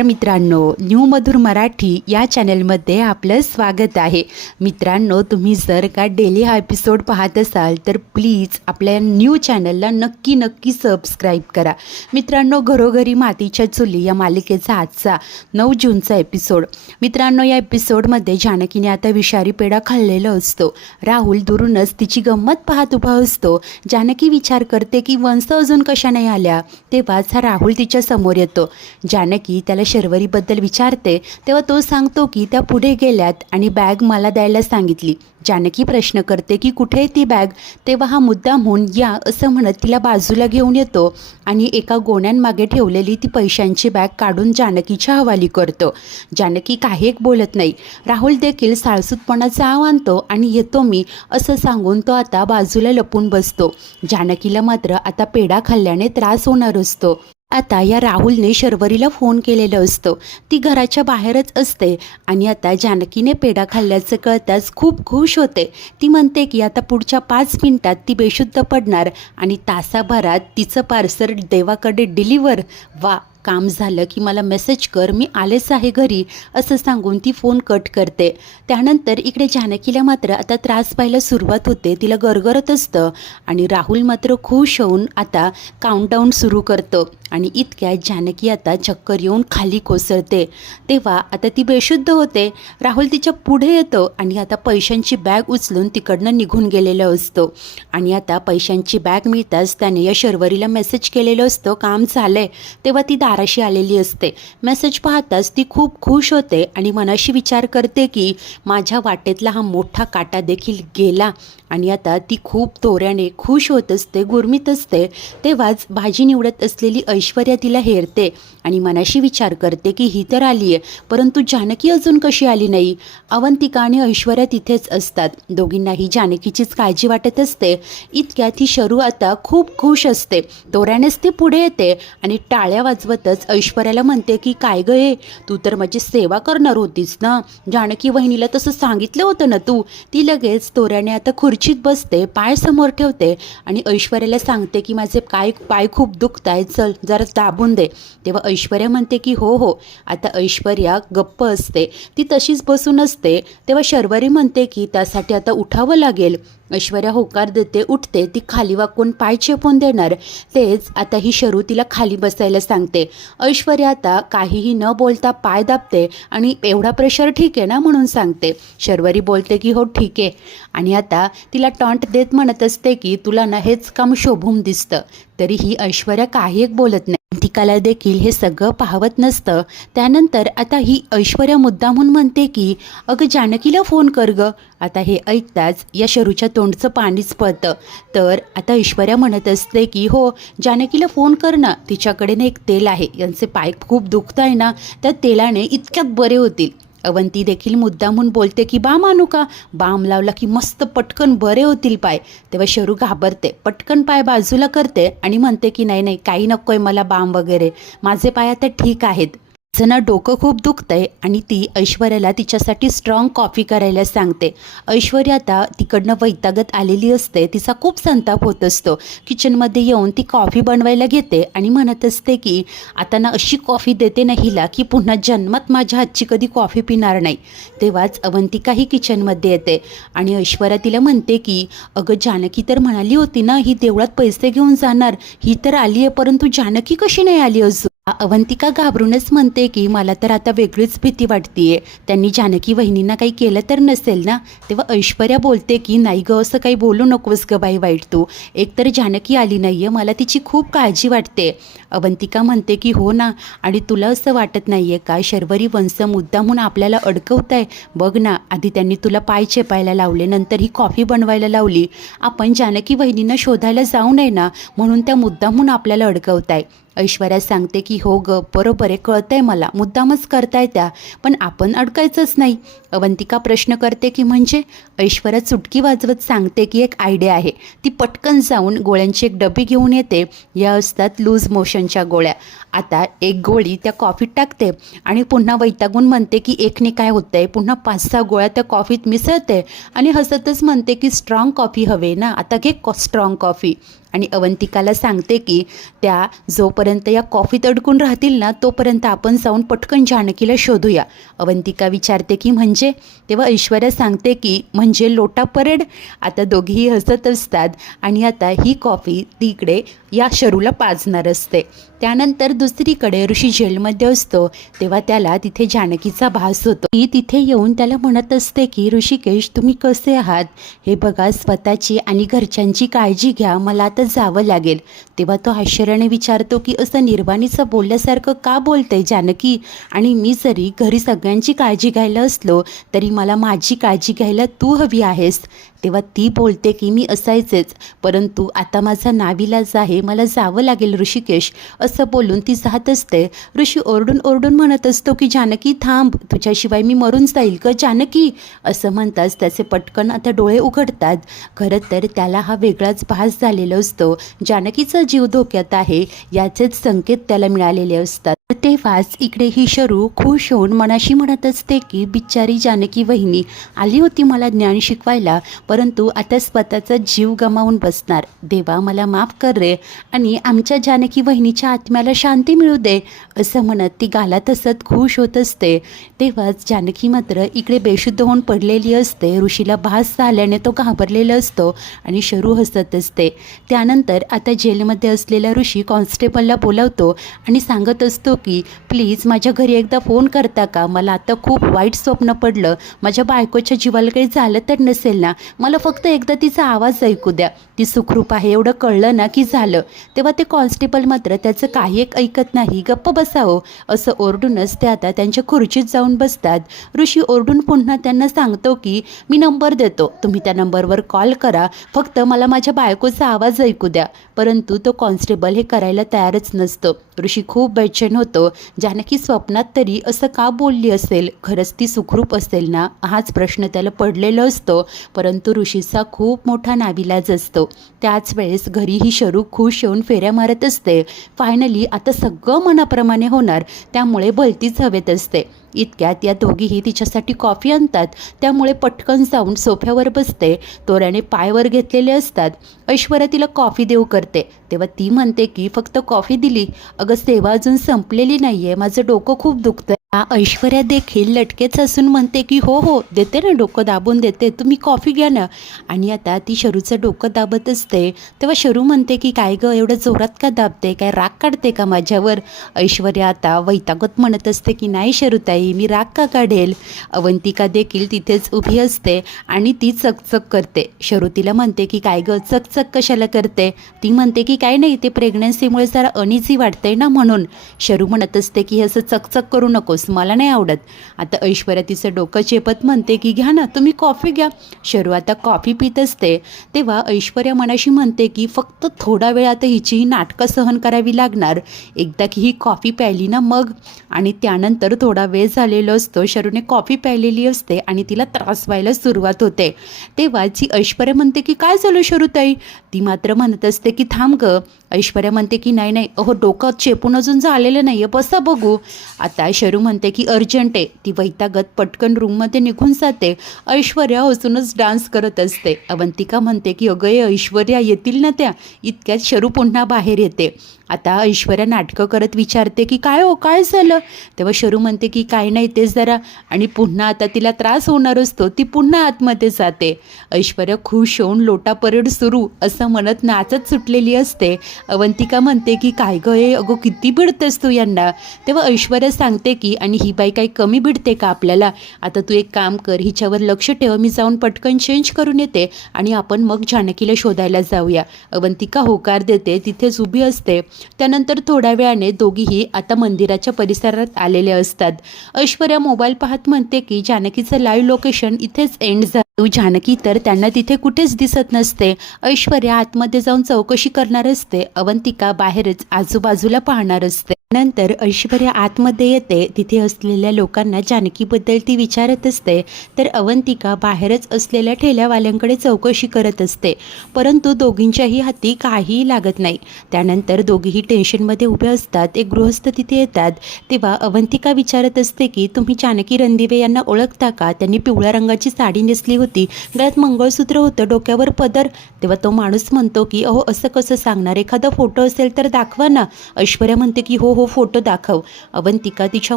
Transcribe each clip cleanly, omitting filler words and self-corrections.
मित्रांनो, न्यू मधुर मराठी या चॅनलमध्ये आपलं स्वागत आहे। मित्रांनो, तुम्ही जर का डेली हा एपिसोड पाहत असाल तर प्लीज आपल्या न्यू चॅनलला नक्की सबस्क्राईब करा। मित्रांनो, घरोघरी मातीच्या चुली या मालिकेचा आजचा 9 जूनचा एपिसोड। मित्रांनो, या एपिसोडमध्ये जानकीने आता विषारी पेढा खाल्लेला असतो। राहुल दुरूनच तिची गंमत पाहत उभा असतो। जानकी विचार करते की वंश अजून कशा नाही आल्या। तेव्हाच हा राहुल तिच्या समोर येतो। जानकी त्याला शर्वरीबद्दल विचारते तेव्हा तो सांगतो की त्या पुढे गेल्यात आणि बॅग मला द्यायला सांगितली। जानकी प्रश्न करते की कुठे ती बॅग। तेव्हा हा मुद्दामहून या असं म्हणत तिला बाजूला घेऊन येतो आणि एका गोण्यांमागे ठेवलेली ती पैशांची बॅग काढून जानकीच्या हवाली करतो। जानकी काही एक बोलत नाही। राहुल देखील साळसूतपणाचा आव आणतो आणि येतो मी असं सांगून तो आता बाजूला लपून बसतो। जानकीला मात्र आता पेढा खाल्ल्याने त्रास होणार असतो। आता या राहुलने शर्वरीला फोन केलेला असतो। ती घराच्या बाहेरच असते आणि आता जानकीने पेढा खाल्ल्याचं कळताच खूप खुश होते। ती म्हणते की आता पुढच्या 5 मिनिटात ती बेशुद्ध पडणार आणि तासाभरात तिचं पार्सल देवाकडे डिलिव्हर। वा, काम झालं की मला मेसेज कर, मी आलेच आहे घरी असं सांगून ती फोन कट करते। त्यानंतर इकडे जानकीला मात्र आता त्रास व्हायला सुरुवात होते। तिला गरगरत असतं आणि राहुल मात्र खुश होऊन आता काउंटडाऊन सुरू करतो आणि इतक्यात जानकी आता चक्कर येऊन खाली कोसळते। तेव्हा आता ती बेशुद्ध होते। राहुल तिच्या पुढे येतो आणि आता पैशांची बॅग उचलून तिकडनं निघून गेलेला असतो आणि आता पैशांची बॅग मिळताच त्याने या शर्वरीला मेसेज केलेलं असतं काम झालंय। तेव्हा ती दाराशी आलेली असते। मेसेज पाहताच ती खूप खुश होते आणि मनाशी विचार करते की माझ्या वाटेतला हा मोठा काटा देखील गेला आणि आता ती खूप तोऱ्याने खुश होत असते, गुरमीत असते। तेव्हाच भाजी निवडत असलेली ऐश्वर्या तिला हेरते आणि मनाशी विचार करते की ही तर आली आहे, परंतु जानकी अजून कशी आली नाही। अवंतिका आणि ऐश्वर्या तिथेच असतात। दोघींनाही जानकीचीच काळजी वाटत असते। इतक्यात ही शरू आता खूप खुश असते। तोऱ्यानेच ती पुढे येते आणि टाळ्या वाजवतच ऐश्वर्याला म्हणते की काय गं, तू तर माझी सेवा करणार होतीस ना, जानकी वहिनीला तसं सांगितलं होतं ना तू। ती लगेच तोऱ्याने आता खुर्चीत बसते, पाय समोर ठेवते आणि ऐश्वर्याला सांगते की माझे पाय खूप दुखत आहेत, चल जरा दाबून दे। तेव्हा ऐश्वर्या म्हणते की हो। आता ऐश्वर्या गप्प असते, ती तशीच बसून असते। तेव्हा शर्वरी म्हणते की त्यासाठी आता उठावं लागेल। ऐश्वर्या होकार देते, उठते, ती खाली वाकून पाय चेपून देणार। तेच आता ही शरू तिला खाली बसायला सांगते। ऐश्वर्या आता काहीही न बोलता पाय दाबते आणि एवढा प्रेशर ठीक आहे ना म्हणून सांगते। शर्वरी बोलते की हो ठीक आहे आणि आता तिला टॉन्ट देत म्हणत असते की तुला ना हेच काम शोभून दिसतं। तरीही ऐश्वर्या काही एक बोलत नाही। तिकाला देखील हे सगळं पाहवत नसतं। त्यानंतर आता ही ऐश्वर्या मुद्दामून म्हणते की अगं जानकीला फोन कर ग। आता हे ऐकताच या शरूच्या तोंडचं पाणीच पळतं। तर आता ऐश्वर्या म्हणत असते की हो जानकीला फोन कर ना, तिच्याकडे ना एक तेल आहे, यांचे पाय खूप दुखत आहे ना, त्या तेलाने इतक्यात बरे होतील। अवंती देखील मुद्दामून बोलते की बाम आणू का, बाम लावला की मस्त पटकन बरे होतील पाय। तेव्हा शरू घाबरते, पटकन पाय बाजूला करते आणि म्हणते की नाही काही नकोय मला बाम वगैरे, माझे पाय आता ठीक आहेत। तिचं ना डोकं खूप दुखतंय आणि ती ऐश्वर्याला तिच्यासाठी स्ट्रॉंग कॉफी करायला सांगते। ऐश्वर्या आता तिकडनं वैतागत आलेली असते, तिचा खूप संताप होत असतो। किचनमध्ये येऊन ती कॉफी बनवायला घेते आणि म्हणत असते की आता ना अशी कॉफी देते ना हिला की पुन्हा जन्मात माझ्या हातची कधी कॉफी पिणार नाही। तेव्हाच अवंतिकाही किचनमध्ये येते आणि ऐश्वर्या तिला म्हणते की अगं जानकी तर म्हणाली होती ना ही देवळात पैसे घेऊन जाणार, ही तर आली आहे, परंतु जानकी कशी नाही आली अजून। अवंतिका घाबरूनच म्हणते की मला तर आता वेगळीच भीती वाटतेय, त्यांनी जानकी वहिनींना काही केलं तर नसेल ना। तेव्हा ऐश्वर्या बोलते की नाही ग, असं काही बोलू नकोस ग बाई वाईट तू, एकतर जानकी आली नाहीये, मला तिची खूप काळजी वाटते। अवंतिका म्हणते की हो ना, आणि तुला असं वाटत नाहीये का शर्वरी वंश मुद्दामून आपल्याला अडकवताय। बघ ना, आधी त्यांनी तुला पाय चेपायला लावले, नंतर ही कॉफी बनवायला लावली। आपण जानकी वहिनींना शोधायला जाऊ नये ना, म्हणून त्या मुद्दामून आपल्याला अडकवताय। ऐश्वर्या सांगते की हो ग, बरोबर आहे, कळतंय मला, मुद्दामच करताय त्या, पण आपण अडकायचंच नाही। अवंतिका प्रश्न करते की म्हणजे। ऐश्वर्या चुटकी वाजवत सांगते की एक आयडिया आहे। ती पटकन जाऊन गोळ्यांची एक डबी घेऊन येते, या असतात लूज मोशनच्या गोळ्या। आता एक गोळी त्या कॉफीत टाकते आणि पुन्हा वैतागून म्हणते की एकने काय होतंय, पुन्हा 5-6 गोळ्या त्या कॉफीत मिसळते आणि हसतच म्हणते की स्ट्रॉंग कॉफी हवे ना, आता घे स्ट्रॉंग कॉफी। आणि अवंतिकाला सांगते की त्या जोपर्यंत या कॉफीत अडकून राहतील ना तोपर्यंत आपण जाऊन पटकन जानकीला शोधूया. अवंतिका विचारते की म्हणजे? तेव्हा ऐश्वर्या सांगते की म्हणजे लोटा परेड. आता दोघीही हसत असतात आणि आता ही कॉफी तिकडे या शरूला पाजणार असते. त्यानंतर दुसरीकडे ऋषी जेलमध्ये असतो तेव्हा त्याला तिथे जानकीचा भास होतो. ती तिथे येऊन त्याला म्हणत असते की ऋषिकेश तुम्ही कसे आहात, हे बघा स्वतःची आणि घरच्यांची काळजी घ्या, मला आता जावं लागेल. तेव्हा तो आश्चर्याने विचारतो की असं निर्वाणीचं बोलल्यासारखं का बोलते जानकी, आणि मी जरी घरी सगळ्यांची काळजी घ्यायला असलो तरी मला माझी काळजी घ्यायला तू हवी आहेस. तेव्हा ती बोलते की मी असायचेच, परंतु आता माझा नाविलाज आहे, मला जावं लागेल ऋषिकेश. असं बोलून ती जात असते. ऋषी ओरडून ओरडून म्हणत असतो की जानकी थांब, तुझ्याशिवाय मी मरून जाईल ग जानकी. असं म्हणताच त्याचे पटकन आता डोळे उघडतात. खरं तर त्याला हा वेगळाच भास झालेला असतो. जानकीचा जीव धोक्यात आहे याचेच संकेत त्याला मिळालेले असतात. तेव्हाच इकडे ही शरू खुश होऊन मनाशी म्हणत असते की बिचारी जानकी वहिनी आली होती मला ज्ञान शिकवायला, परंतु आता स्वतःचा जीव गमावून बसणार. देवा मला माफ कर रे, आणि आमच्या जानकी वहिनीच्या आत्म्याला शांती मिळू दे, असं म्हणत ती गालात हसत खुश होत असते. तेव्हाच जानकी मात्र इकडे बेशुद्ध होऊन पडलेली असते. ऋषीला भास झाल्याने तो घाबरलेला असतो आणि शरू हसत असते. त्यानंतर आता जेलमध्ये असलेला ऋषी कॉन्स्टेबलला बोलावतो आणि सांगत असतो की प्लीज माझ्या घरी एकदा फोन करता का, मला आता खूप वाईट स्वप्न पडलं, माझ्या बायकोच्या जीवाला काही झालं तर नसेल ना, मला फक्त एकदा तिचा आवाज ऐकू द्या, ती सुखरूप आहे एवढं कळलं ना की झालं. तेव्हा ते कॉन्स्टेबल मात्र त्याचं काही एक ऐकत नाही. गप्प बसावं असं ओरडूनच ते आता त्यांच्या खुर्चीत जाऊन बसतात. ऋषी ओरडून पुन्हा त्यांना सांगतो की मी नंबर देतो, तुम्ही त्या नंबरवर कॉल करा, फक्त मला माझ्या बायकोचा आवाज ऐकू द्या. परंतु तो कॉन्स्टेबल हे करायला तयारच नसतो. ऋषी खूप बेचैन होतो. जानकी स्वप्नात तरी असं का बोलली असेल, खरंच ती सुखरूप असेल ना, हाच प्रश्न त्याला पडलेला असतो. परंतु ऋषीचा खूप मोठा नाविलाज असतो. त्याच वेळेस घरी ही शरू खुश येऊन फेऱ्या मारत असते. फायनली आता सगळं मनाप्रमाणे होणार, त्यामुळे भलतीच हवेत असते. इतक्यात या दोघीही तिच्यासाठी कॉफी आणतात. त्यामुळे पटकन जाऊन सोफ्यावर बसते. तोऱ्याने पायवर घेतलेले असतात. ऐश्वर्या तिला कॉफी देऊ करते. तेव्हा ती म्हणते की फक्त कॉफी दिली, अगं सेवा अजून संपलेली नाही आहे, माझं डोकं खूप दुखतं. ऐश्वर्या देखील लटकेच असून म्हणते की हो हो देते ना, डोकं दाबून देते, तुम्ही कॉफी घ्या ना. आणि आता ती शरूचं डोकं दाबत असते. तेव्हा शरू म्हणते की काय गं एवढं जोरात का दाबते, काय राग काढते का माझ्यावर. ऐश्वर्या आता वैतागत म्हणत असते की नाही शरूताई, मी राग का काढेल. अवंतिका देखील तिथेच उभी असते आणि ती चकचक करते. शरू तिला म्हणते की काय गं चकचक कशाला करते. ती म्हणते की काय नाही, ते प्रेग्नन्सीमुळे जरा अनइझी वाटतंय ना म्हणून. शरू म्हणत असते की असं चकचक करू नकोस, मला नाही आवडत. आता ऐश्वर्या तिचं डोकं चेपत म्हणते की घ्या ना तुम्ही कॉफी घ्या. शरू आता कॉफी पित असते. तेव्हा ऐश्वर्या मनाशी म्हणते की फक्त थोडा वेळ आता हिची ही नाटकं सहन करावी लागणार, एकदा की ही कॉफी प्यायली ना मग. आणि त्यानंतर थोडा वेळ झालेला असतो. शरूने कॉफी प्यायलेली असते आणि तिला त्रास व्हायला सुरुवात होते. तेव्हा जी ऐश्वर्या म्हणते की काय झालं शरूताई. ती मात्र म्हणत असते की थांब ग. ऐश्वर्या म्हणते की नाही नाही, अहो डोकं चेपून अजून झालेलं नाही आहे, बसा बघू. आता शरू म्हणते की अर्जंट आहे. ती वैतागत पटकन रूममध्ये निघून जाते. ऐश्वर्या हसूनच डान्स करत असते. अवंतिका म्हणते की अगं ऐश्वर्या येतील ना त्या. इतक्यात शरू पुन्हा बाहेर येते. आता ऐश्वर्या नाटकं करत विचारते की काय हो काय झालं. तेव्हा शरू म्हणते की काय नाही तेच जरा, आणि पुन्हा आता तिला त्रास होणार असतो. ती पुन्हा आतमध्ये जाते. ऐश्वर्या खुश होऊन लोटा परेड सुरू असं म्हणत नाचत सुटलेली असते. अवंतिका म्हणते की काय गं हे, अगं किती भिडतेस तू यांना. तेव्हा ऐश्वर्या सांगते की आणि ही बाई काही कमी भिडते का आपल्याला. आता तू एक काम कर, हिच्यावर लक्ष ठेव, मी जाऊन पटकन चेंज करून येते आणि आपण मग जानकीला शोधायला जाऊया. अवंतिका होकार देते. तिथेच उभी असते. त्यानंतर थोड्या वेळाने दोघीही आता मंदिराच्या परिसरात आलेले असतात. ऐश्वर्या मोबाईल पाहत म्हणते की जानकीचं लाईव्ह लोकेशन इथेच एंड झालं. जानकी तर त्यांना तिथे कुठेच दिसत नसते. ऐश्वर्या आतमध्ये जाऊन चौकशी करणार असते. अवंतिका बाहेरच आजूबाजूला पाहणार असते. नंतर ऐश्वर्या आतमध्ये येते. तिथे असलेल्या लोकांना जानकीबद्दल ती विचारत असते, तर अवंतिका बाहेरच असलेल्या ठेल्यावाल्यांकडे चौकशी करत असते. परंतु दोघींच्याही हाती काहीही लागत नाही. त्यानंतर दोघीही टेन्शनमध्ये उभे असतात. एक गृहस्थ तिथे येतात. तेव्हा अवंतिका विचारत असते की तुम्ही जानकी रणदिवे यांना ओळखता का, त्यांनी पिवळ्या रंगाची साडी नेसली होती होती, गळ्यात मंगळसूत्र होतं, डोक्यावर पदर. तेव्हा तो माणूस म्हणतो की अहो असं कसं सांगणार, एखादा फोटो असेल तर दाखवा ना. ऐश्वर्या म्हणते की हो हो फोटो दाखव. अवंतिका तिच्या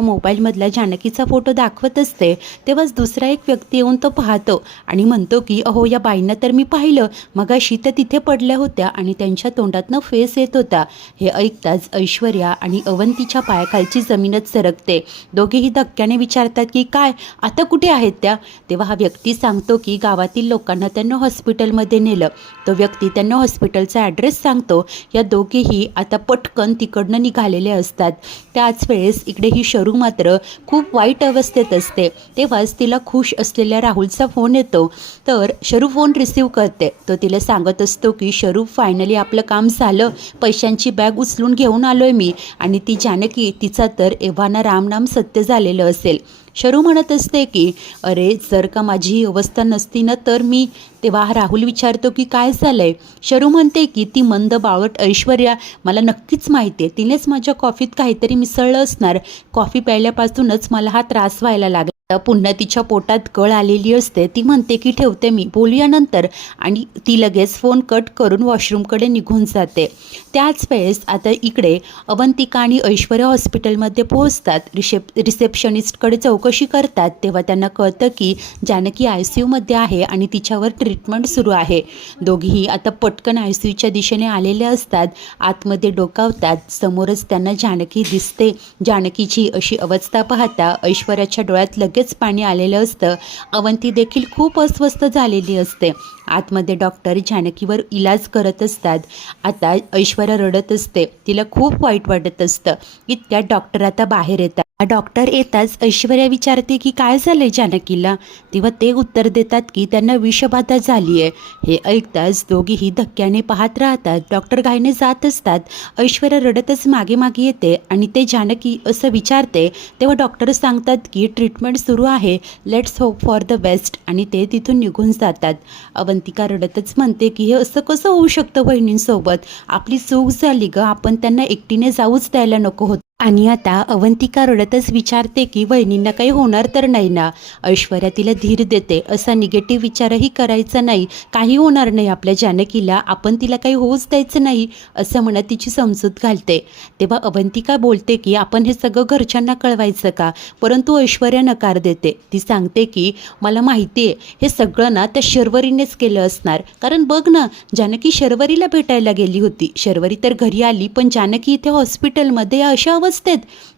मोबाईलमधला जानकीचा फोटो दाखवत असते. तेव्हाच दुसरा एक व्यक्ती येऊन तो पाहतो आणि म्हणतो की अहो या बाईंना तर मी पाहिलं, मगाशी तर तिथे पडल्या होत्या आणि त्यांच्या तोंडातनं फेस येत होता. हे ऐकताच ऐश्वर्या आणि अवंतीच्या पायाखालची जमीनच सरकते. दोघेही धक्क्याने विचारतात की काय, आता कुठे आहेत त्या? तेव्हा हा व्यक्ती सांगतो की गावातील लोकांना त्यांना हॉस्पिटलमध्ये नेलं. तो व्यक्ती त्यांना हॉस्पिटलचा ॲड्रेस सांगतो. या दोघेही आता पटकन तिकडनं निघालेले असतात. त्याच वेळेस इकडे ही शरू मात्र खूप वाईट अवस्थेत असते. तेव्हाच तिला खुश असलेल्या राहुलचा फोन येतो. तर शरू फोन रिसीव करते. तो तिला सांगत असतो की शरू फायनली आपलं काम झालं, पैशांची बॅग उचलून घेऊन आलोय मी. आणि ती जानकी तिचा तर एव्हाना रामनाम सत्य झालेलं असेल. शरू म्हणत असते की अरे जर का माझी ही अवस्था नसती ना तर मी. तेव्हा राहुल विचारतो की काय झालंय. शरू म्हणते की ती मंद बावट ऐश्वर्या मला नक्कीच माहिती आहे, तिनेच माझ्या कॉफीत काहीतरी मिसळलं असणार. कॉफी प्यायल्यापासूनच मला हा त्रास व्हायला लागला. पुन्हा तिच्या पोटात कळ आलेली असते. ती म्हणते की ठेवते मी, बोलूया नंतर. आणि ती लगेच फोन कट करून वॉशरूमकडे निघून जाते. त्याच वेळेस आता इकडे अवंतिका आणि ऐश्वर्या हॉस्पिटलमध्ये पोहोचतात. रिसेप्शनिस्टकडे चौकशी करतात. तेव्हा त्यांना कळतं की जानकी ICUमध्ये आहे आणि तिच्यावर ट्रीटमेंट सुरू आहे. दोघीही आता पटकन ICUच्या दिशेने आलेले असतात. आतमध्ये डोकावतात. समोरच त्यांना जानकी दिसते. जानकीची अशी अवस्था पाहता ऐश्वर्याच्या डोळ्यात लगेच पाणी आलेलं असतं. अवंती देखील खूप अस्वस्थ झालेली असते. आतमध्ये डॉक्टर जानकीवर इलाज करत असतात. आता ऐश्वर्या रडत असते. तिला खूप वाईट वाटत असतं. इतक्यात डॉक्टर आता बाहेर येतात. डॉक्टर येताच ऐश्वर्या विचारते की काय झालंय जानकीला. तेव्हा ते उत्तर देतात की त्यांना विषबाधा झाली आहे. हे ऐकताच दोघीही धक्क्याने पाहत राहतात. डॉक्टर घाईने जात असतात. ऐश्वर्या रडतच मागे मागे येते आणि ते जानकी असं विचारते. तेव्हा डॉक्टर सांगतात की ट्रीटमेंट सुरू आहे, let's hope for the best. आणि ते तिथून निघून जातात. अवंतिका रडतच म्हणते की हे असं कसं होऊ शकतं बहिणींसोबत, आपली चूक झाली ग, आपण त्यांना एकटीने जाऊच द्यायला नको होतं. आणि आता अवंतिका रडतच विचारते की वहिनींना काही होणार तर नाही ना. ऐश्वर्या तिला धीर देते, असा निगेटिव्ह विचारही करायचा नाही, काही होणार नाही आपल्या जानकीला, आपण तिला काही होऊच द्यायचं नाही असं म्हणत तिची समजूत घालते. तेव्हा अवंतिका बोलते की आपण हे सगळं घरच्यांना कळवायचं का. परंतु ऐश्वर्या नकार देते. ती सांगते की मला माहिती आहे हे सगळं ना त्या शर्वरीनेच केलं असणार. कारण बघ ना, जानकी शर्वरीला भेटायला गेली होती, शर्वरी तर घरी आली, पण जानकी इथे हॉस्पिटलमध्ये अशा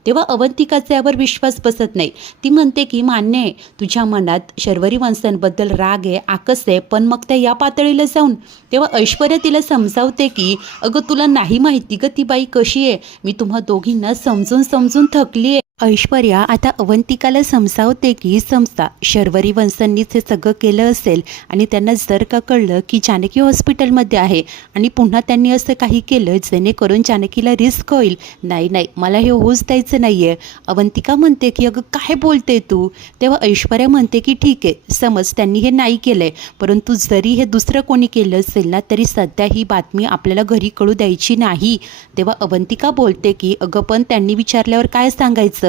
तेव्हा अवंतिकाचा यावर विश्वास बसत नाही. ती म्हणते की मान्य आहे तुझ्या मनात शर्वरी वंशांबद्दल राग आहे, आकस आहे, पण मग त्या या पातळीला जाऊन. तेव्हा ऐश्वर्या तिला समजावते की अगं तुला नाही माहिती ग ती बाई कशी आहे, मी तुम्हा दोघींना समजून समजून थकली आहे. ऐश्वर्या आता अवंतिकाला समजावते की समजा शर्वरी वंशांनीच हे सगळं केलं असेल आणि त्यांना जर का कळलं की जानकी हॉस्पिटलमध्ये आहे आणि पुन्हा त्यांनी असं काही केलं जेणेकरून जानकीला रिस्क होईल, नाही नाही मला हे होऊच द्यायचं नाही आहे. अवंतिका म्हणते की अगं काय बोलते तू. तेव्हा ऐश्वर्या म्हणते की ठीक आहे समज त्यांनी हे नाही केलं आहे, परंतु जरी हे दुसरं कोणी केलं असेल ना तरी सध्या ही बातमी आपल्याला घरी कळू द्यायची नाही. तेव्हा अवंतिका बोलते की अगं पण त्यांनी विचारल्यावर काय सांगायचं.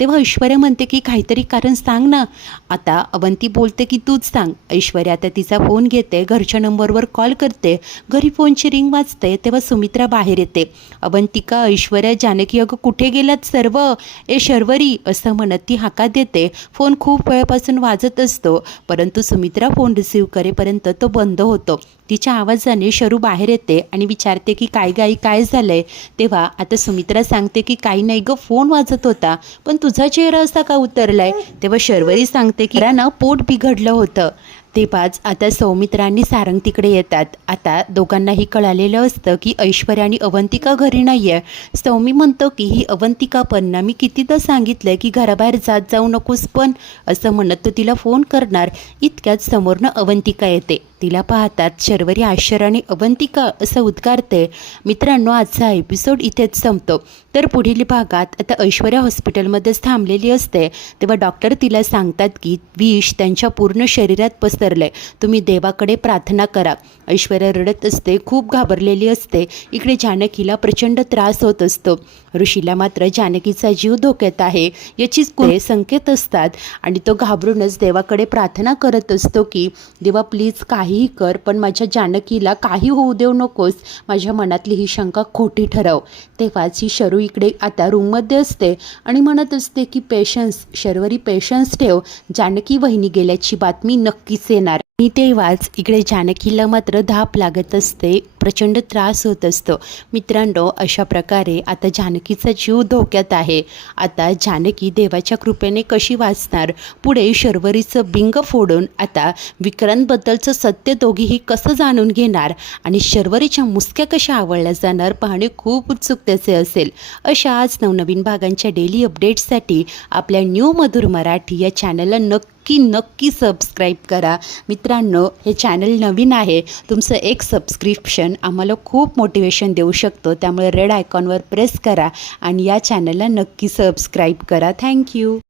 तेव्हा ऐश्वर्या म्हणते की काहीतरी कारण सांग ना. आता अवंती बोलते की तूच सांग. ऐश्वर्या आता तिचा फोन घेते, घरच्या नंबरवर कॉल करते. घरी फोनची रिंग वाजते. तेव्हा सुमित्रा बाहेर येते. अवंतिका, ऐश्वर्या, जानकी अगं कुठे गेलात सर्व, ए शर्वरी असं म्हणत ती हाका देते. फोन खूप वेळापासून वाजत असतो, परंतु सुमित्रा फोन रिसीव करेपर्यंत तो बंद होतो. तिच्या आवाजाने शरू बाहेर येते आणि विचारते की काय गाई काय झालंय. तेव्हा आता सुमित्रा सांगते की काही नाही ग, फोन वाजत होता, पण तुझा चेहरा असा का उतरलाय. तेव्हा शर्वरी सांगते की ना पोट बिघडलं होतं. तेव्हाच आता सौमित्रांनी सारंग तिकडे येतात. आता दोघांनाही कळालेलं असतं की ऐश्वर्या आणि अवंतिका घरी नाही आहे. सौमी म्हणतो की ही अवंतिका पण ना, मी कितीदा सांगितलं की घराबाहेर जाऊ नकोस, पण असं म्हणत तो तिला फोन करणार. इतक्यात समोरनं अवंतिका येते. तिला पाहतात शर्वरी आश्चर्याने अवंतिका असं उद्गारते. मित्रांनो, आजचा एपिसोड इथेच संपतो. तर पुढील भागात आता ऐश्वर्या हॉस्पिटलमध्येच थांबलेली असते. तेव्हा डॉक्टर तिला सांगतात की विष त्यांच्या पूर्ण शरीरात पसरलंय, तुम्ही देवाकडे प्रार्थना करा. ऐश्वर्या रडत असते, खूप घाबरलेली असते. इकडे जानकीला प्रचंड त्रास होत असतो. ऋषीला मात्र जानकीचा जीव धोक्यात आहे याचीच संकेत असतात आणि तो घाबरूनच देवाकडे प्रार्थना करत असतो की देवा प्लीज काहीही कर, पण माझ्या जानकीला काही होऊ देऊ नकोस, माझ्या मनातली ही शंका खोटी ठरव. तेव्हाच ही शरू इकडे आता रूममध्ये असते आणि म्हणत असते की पेशन्स शर्वरी, पेशन्स ठेव, जानकी वहिनी गेल्याची बातमी नक्कीच येणार. आणि तेव्हाच इकडे जानकीला मात्र धाप लागत असते, प्रचंड त्रास होत असतो. मित्रांनो, अशा प्रकारे आता जानकीचा जीव धोक्यात आहे. आता जानकी देवाच्या कृपेने कशी वाचणार, पुढे शर्वरीचं बिंग फोडून आता विक्रांतबद्दलचं सत्य दोघीही कसं जाणून घेणार आणि शर्वरीच्या मुसक्या कशा आवळल्या जाणार पाहणे खूप उत्सुकतेचे असेल. अशाच नवनवीन भागांच्या डेली अपडेट्ससाठी आपल्या न्यू मधुर मराठी या चॅनलला नक्की सबस्क्राईब करा. मित्रांनो, हे चॅनल नवीन आहे, तुमचं एक सबस्क्रिप्शन आम्हाला खूप मोटिवेशन देऊ शकतो, त्यामुळे रेड आयकॉनवर प्रेस करा आणि या चॅनलला नक्की सबस्क्राईब करा. थँक्यू.